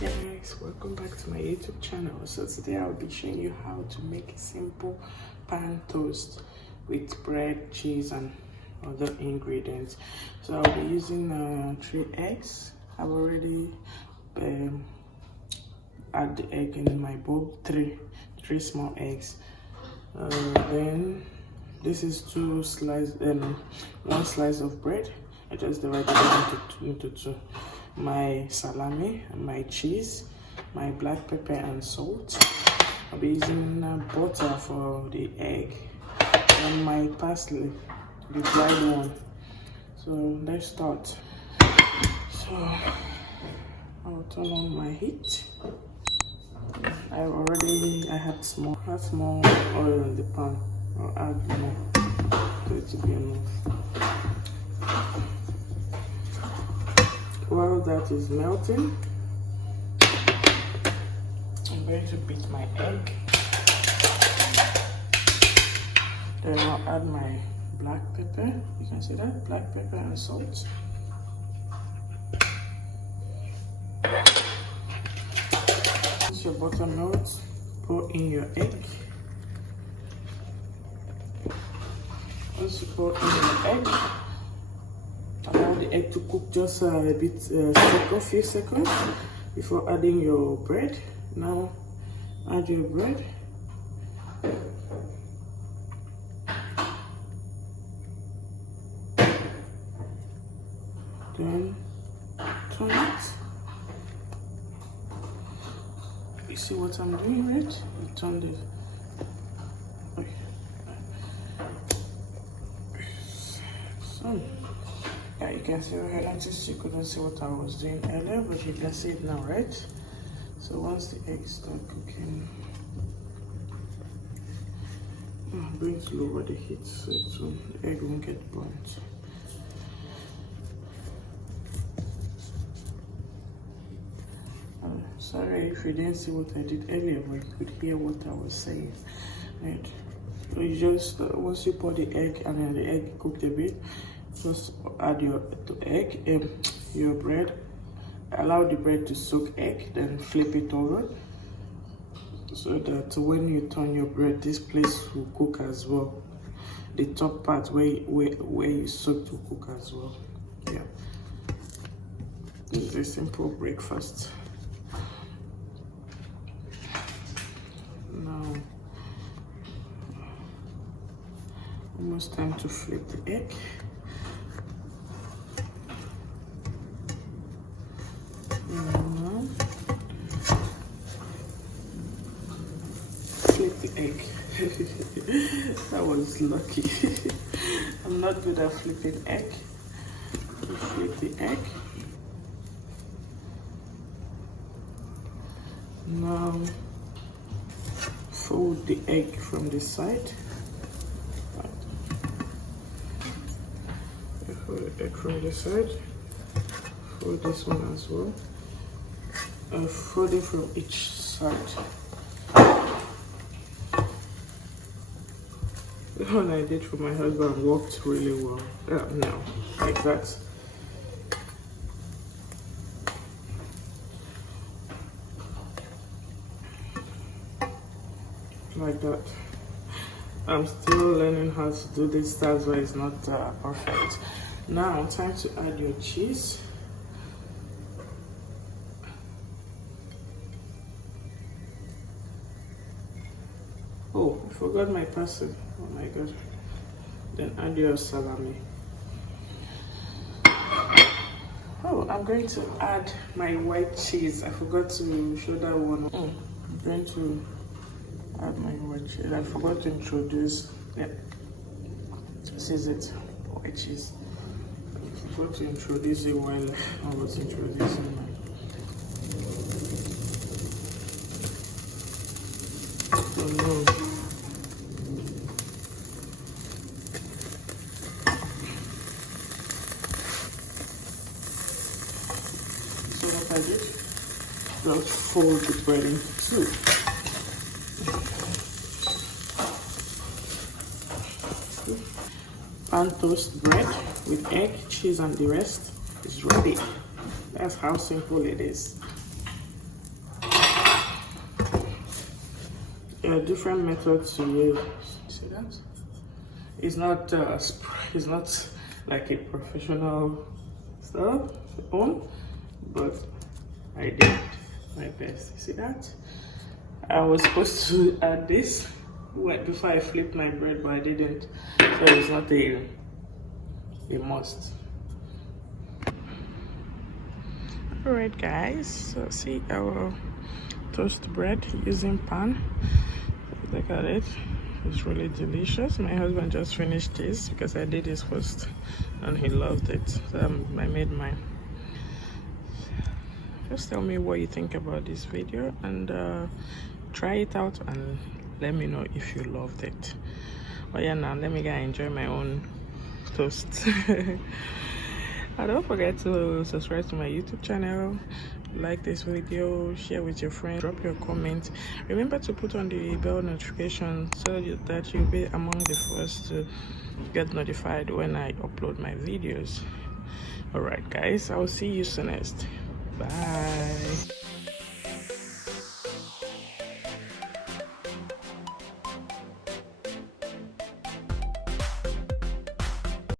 Guys, welcome back to my YouTube channel. So today I'll be showing you how to make a simple pan toast with bread, cheese and other ingredients. So I'll be using 3 eggs. I've already add the egg in my bowl, three small eggs. Then this is 1 slice of bread. I just divided it into 2. My salami, my cheese, my black pepper and salt. I'll be using butter for the egg and my parsley, the dried one. So let's start. So I'll turn on my heat. I had small oil in the pan. I'll add more so it will be enough. While that is melting, I'm going to beat my egg. Then I'll add my black pepper. You can see that, black pepper and salt. Once your butter melts, pour in your egg. Once you pour in your egg, allow the egg to cook just a few seconds before adding your bread. Now add your bread. Then turn it. You see what I'm doing, right? You turn it. So yeah, you can see, I noticed you couldn't see what I was doing earlier, but you can see it now, right? So once the eggs start cooking, I'm going to lower the heat so the egg won't get burnt. Sorry if you didn't see what I did earlier, but you could hear what I was saying. Right? So you just, once you pour the egg and then the egg cooked a bit, just add your bread. Allow the bread to soak egg, then flip it over so that when you turn your bread, this place will cook as well. The top part where you soak will cook as well. Yeah, this is a simple breakfast. Now almost time to flip the egg. Flip the egg. That was lucky. I'm not good at flipping egg. Flip the egg. Now fold the egg from the side. Fold the egg from the side. Fold this one as well. Fold it from each side. The one I did for my husband worked really well. No, like that. Like that. I'm still learning how to do this, that's why it's not perfect. Now, time to add your cheese. Oh, I forgot my parsley. Oh my god. Then add your salami. Oh, I'm going to add my white cheese. I forgot to show that one. I'm going to add my white cheese. I forgot to introduce. Yeah, this is it. White cheese. I forgot to introduce it while I was introducing my. Oh no. So what I did, just fold the bread into 2. Pan toast bread with egg, cheese and the rest is ready. That's how simple it is. different methods to use. See that? It's not it's not like a professional stuff on, but I did my best. See that? I was supposed to add this before I flipped my bread, but I didn't. So it's not a must. Alright guys, so see our toast bread using pan. Look at it, it's really delicious. My husband just finished this because I did this first and he loved it, so I made mine. Just tell me what you think about this video and try it out and let me know if you loved it. But yeah, now let me go enjoy my own toast. And don't forget to subscribe to my YouTube channel, like this video, share with your friends, drop your comment. Remember to put on the bell notification so that you'll be among the first to get notified when I upload my videos. Alright guys, I'll see you soonest. Bye.